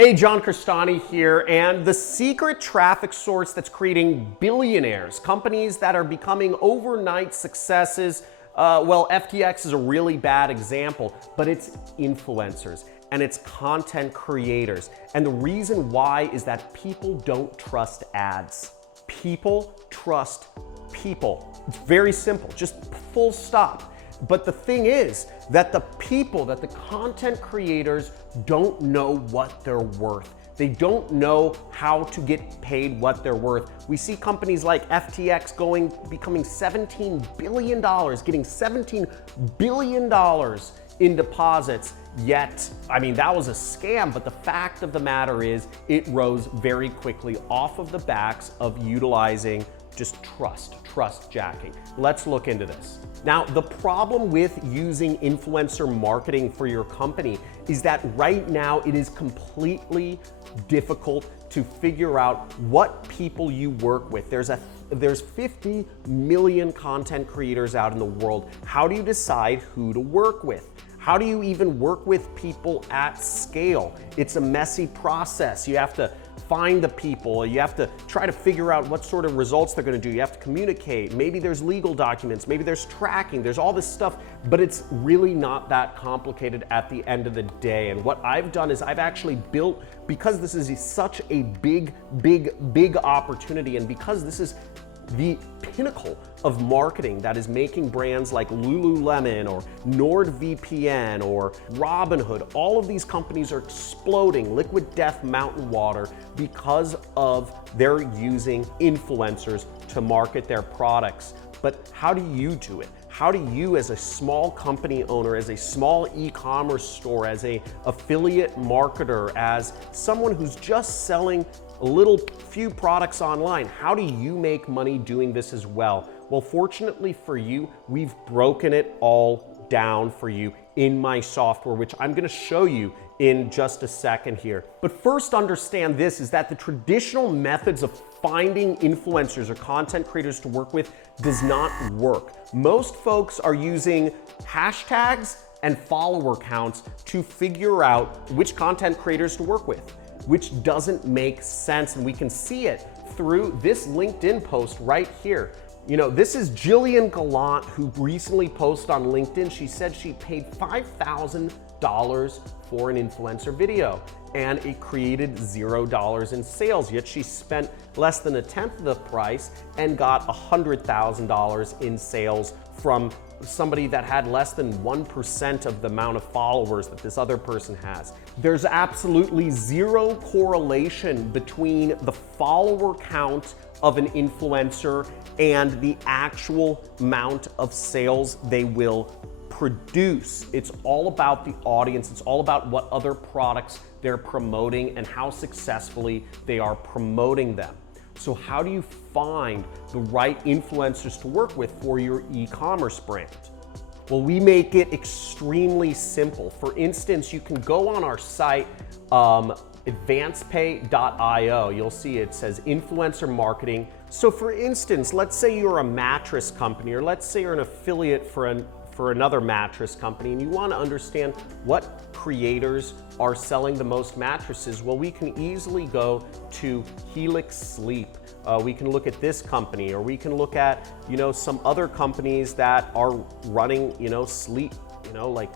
Hey, John Crestani here, and the secret traffic source that's creating billionaires, companies that are becoming overnight successes, well, FTX is a really bad example, but it's influencers and it's content creators. And the reason why is that people don't trust ads. People trust people. It's very simple, just full stop. But the thing is that the content creators don't know what they're worth. They don't know how to get paid what they're worth. We see companies like FTX becoming $17 billion, getting $17 billion in deposits. Yet, I mean, that was a scam, but the fact of the matter is it rose very quickly off of the backs of utilizing just trust jacking. Let's look into this. Now, the problem with using influencer marketing for your company is that right now it is completely difficult to figure out what people you work with. There's 50 million content creators out in the world. How do you decide who to work with? How do you even work with people at scale? It's a messy process. You have to find the people, you have to try to figure out what sort of results they're gonna do, you have to communicate, maybe there's legal documents, maybe there's tracking, there's all this stuff, but it's really not that complicated at the end of the day. And what I've done is I've actually built, because this is such a big opportunity, and because this is the pinnacle of marketing that is making brands like Lululemon or NordVPN or Robinhood, all of these companies are exploding, Liquid Death Mountain Water, because of they're using influencers to market their products. But how do you do it? How do you, as a small company owner, as a small e-commerce store, as an affiliate marketer, as someone who's just selling a few products online, how do you make money doing this as well? Well, fortunately for you, we've broken it all down for you in my software, which I'm gonna show you in just a second here. But first, understand this, is that the traditional methods of finding influencers or content creators to work with does not work. Most folks are using hashtags and follower counts to figure out which content creators to work with, which doesn't make sense. And we can see it through this LinkedIn post right here. You know, this is Jillian Gallant, who recently posted on LinkedIn. She said she paid $5,000 for an influencer video and it created $0 in sales, yet she spent less than a tenth of the price and got $100,000 in sales from somebody that had less than 1% of the amount of followers that this other person has. There's absolutely zero correlation between the follower count of an influencer and the actual amount of sales they will produce. It's all about the audience. It's all about what other products they're promoting and how successfully they are promoting them. So how do you find the right influencers to work with for your e-commerce brand? Well, we make it extremely simple. For instance, you can go on our site, advancepay.io. You'll see it says influencer marketing. So for instance, let's say you're a mattress company, or let's say you're an affiliate for another mattress company, and you want to understand what creators are selling the most mattresses. Well, we can easily go to Helix Sleep. We can look at this company, or we can look at, you know, some other companies that are running, you know, sleep, you know, like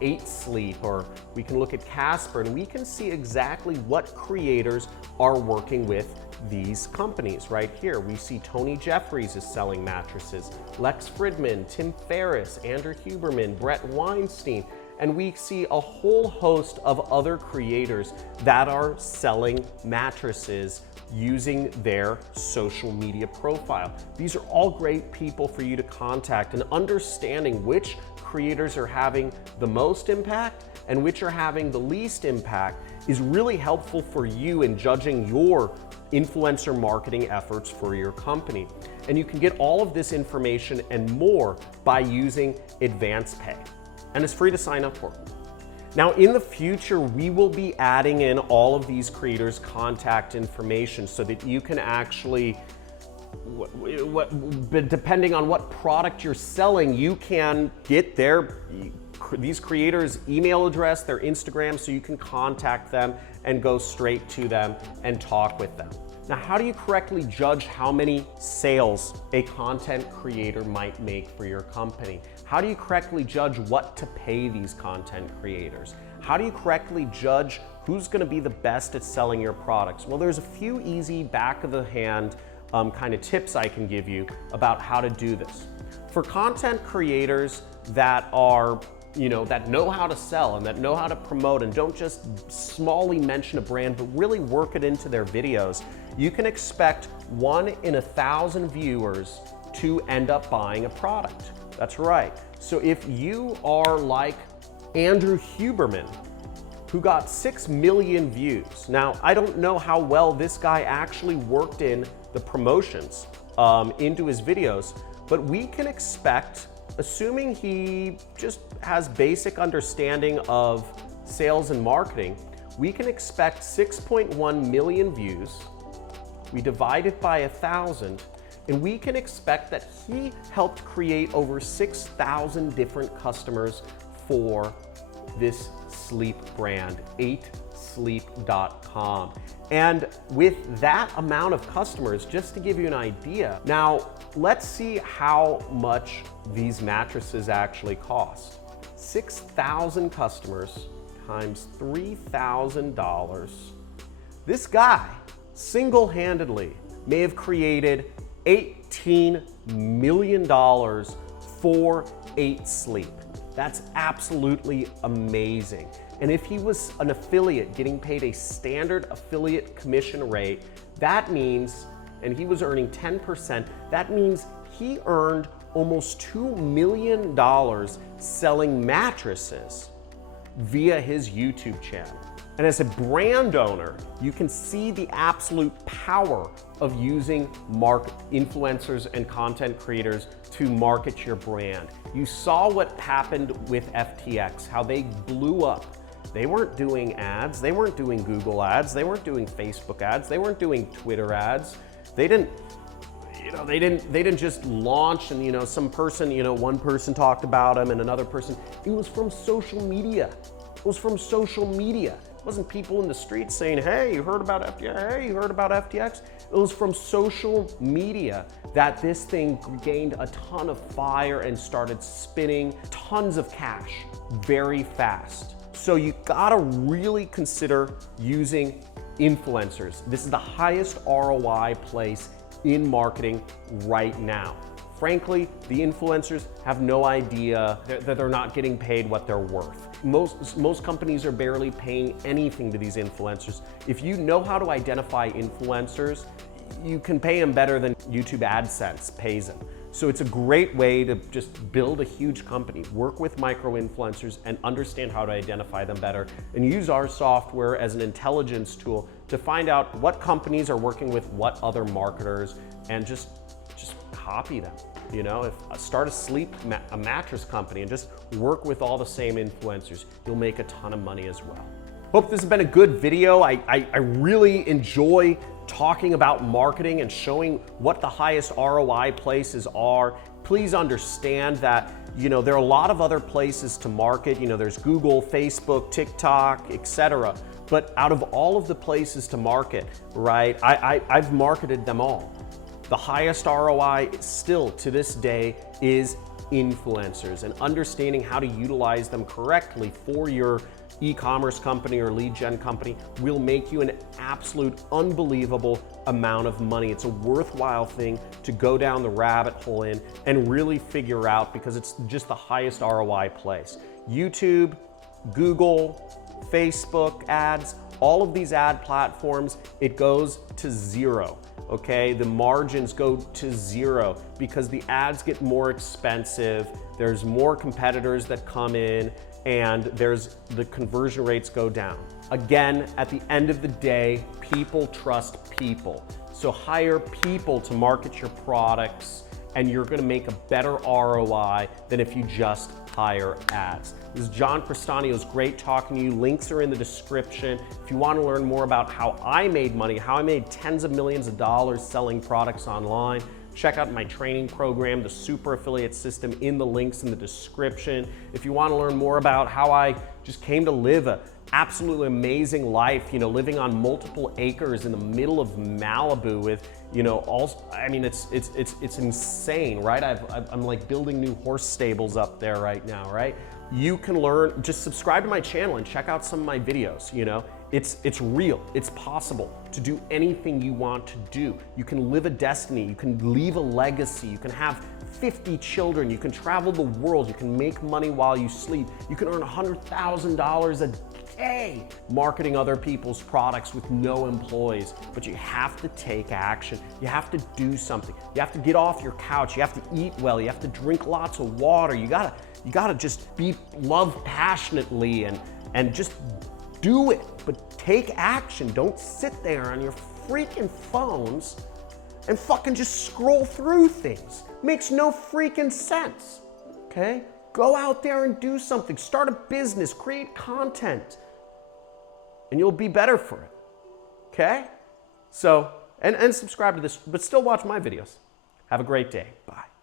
8 Sleep, or we can look at Casper, and we can see exactly what creators are working with these companies right here. We see Tony Jeffries is selling mattresses, Lex Fridman, Tim Ferriss, Andrew Huberman, Brett Weinstein, and we see a whole host of other creators that are selling mattresses using their social media profile. These are all great people for you to contact, and understanding which creators are having the most impact and which are having the least impact is really helpful for you in judging your influencer marketing efforts for your company. And you can get all of this information and more by using AdvancePay. And it's free to sign up for. Now, in the future, we will be adding in all of these creators' contact information so that you can actually, depending on what product you're selling, you can get their these creators' email address, their Instagram, so you can contact them and go straight to them and talk with them. Now, how do you correctly judge how many sales a content creator might make for your company? How do you correctly judge what to pay these content creators? How do you correctly judge who's gonna be the best at selling your products? Well, there's a few easy back of the hand kind of tips I can give you about how to do this. For content creators that are, that know how to sell and that know how to promote and don't just smallly mention a brand, but really work it into their videos, you can expect 1 in 1,000 viewers to end up buying a product. That's right. So if you are like Andrew Huberman, who got 6 million views. Now, I don't know how well this guy actually worked in the promotions into his videos, but we can expect, assuming he just has basic understanding of sales and marketing, we can expect 6.1 million views. We divide it by 1,000, and we can expect that he helped create over 6,000 different customers for this sleep brand, 8sleep.com. And with that amount of customers, just to give you an idea, now let's see how much these mattresses actually cost. 6,000 customers times $3,000. This guy single-handedly may have created $18 million for 8sleep. That's absolutely amazing. And if he was an affiliate getting paid a standard affiliate commission rate, that means, and he was earning 10%, that means he earned almost $2 million selling mattresses via his YouTube channel. And as a brand owner, you can see the absolute power of using influencers and content creators to market your brand. You saw what happened with FTX, how they blew up. They weren't doing ads, they weren't doing Google ads, they weren't doing Facebook ads, they weren't doing Twitter ads. They didn't just launch and some person, one person talked about them and another person. It was from social media. It was from social media. It wasn't people in the streets saying, hey, you heard about FTX? Hey, you heard about FTX? It was from social media that this thing gained a ton of fire and started spinning tons of cash very fast. So you gotta really consider using influencers. This is the highest ROI place in marketing right now. Frankly, the influencers have no idea that they're not getting paid what they're worth. Most companies are barely paying anything to these influencers. If you know how to identify influencers, you can pay them better than YouTube AdSense pays them. So it's a great way to just build a huge company, work with micro-influencers and understand how to identify them better, and use our software as an intelligence tool to find out what companies are working with what other marketers and just copy them. Start a mattress company and just work with all the same influencers. You'll make a ton of money as well. Hope this has been a good video. I really enjoy talking about marketing and showing what the highest ROI places are. Please understand that, there are a lot of other places to market. There's Google, Facebook, TikTok, etc. But out of all of the places to market, right, I've marketed them all. The highest ROI still to this day is influencers, and understanding how to utilize them correctly for your e-commerce company or lead gen company will make you an absolute unbelievable amount of money. It's a worthwhile thing to go down the rabbit hole in and really figure out, because it's just the highest ROI place. YouTube, Google, Facebook ads, all of these ad platforms, it goes to zero. Okay, the margins go to zero because the ads get more expensive, there's more competitors that come in, and the conversion rates go down. Again, at the end of the day, people trust people. So hire people to market your products, and you're gonna make a better ROI than if you just hire ads. This is John Crestani. It was great talking to you. Links are in the description. If you want to learn more about how I made money, how I made tens of millions of dollars selling products online, check out my training program, the Super Affiliate System, in the links in the description. If you want to learn more about how I just came to live a absolutely amazing life, you know, living on multiple acres in the middle of Malibu with, you know, all, I mean, it's insane, right? I'm like building new horse stables up there right now, right? You can learn, just subscribe to my channel and check out some of my videos, you know? It's real, it's possible to do anything you want to do. You can live a destiny, you can leave a legacy, you can have 50 children, you can travel the world, you can make money while you sleep, you can earn $100,000 a day marketing other people's products with no employees. But you have to take action, you have to do something, you have to get off your couch, you have to eat well, you have to drink lots of water, you gotta just love passionately and just do it, but take action. Don't sit there on your freaking phones and fucking just scroll through things. Makes no freaking sense, okay? Go out there and do something. Start a business, create content, and you'll be better for it, okay? So, and subscribe to this, but still watch my videos. Have a great day. Bye.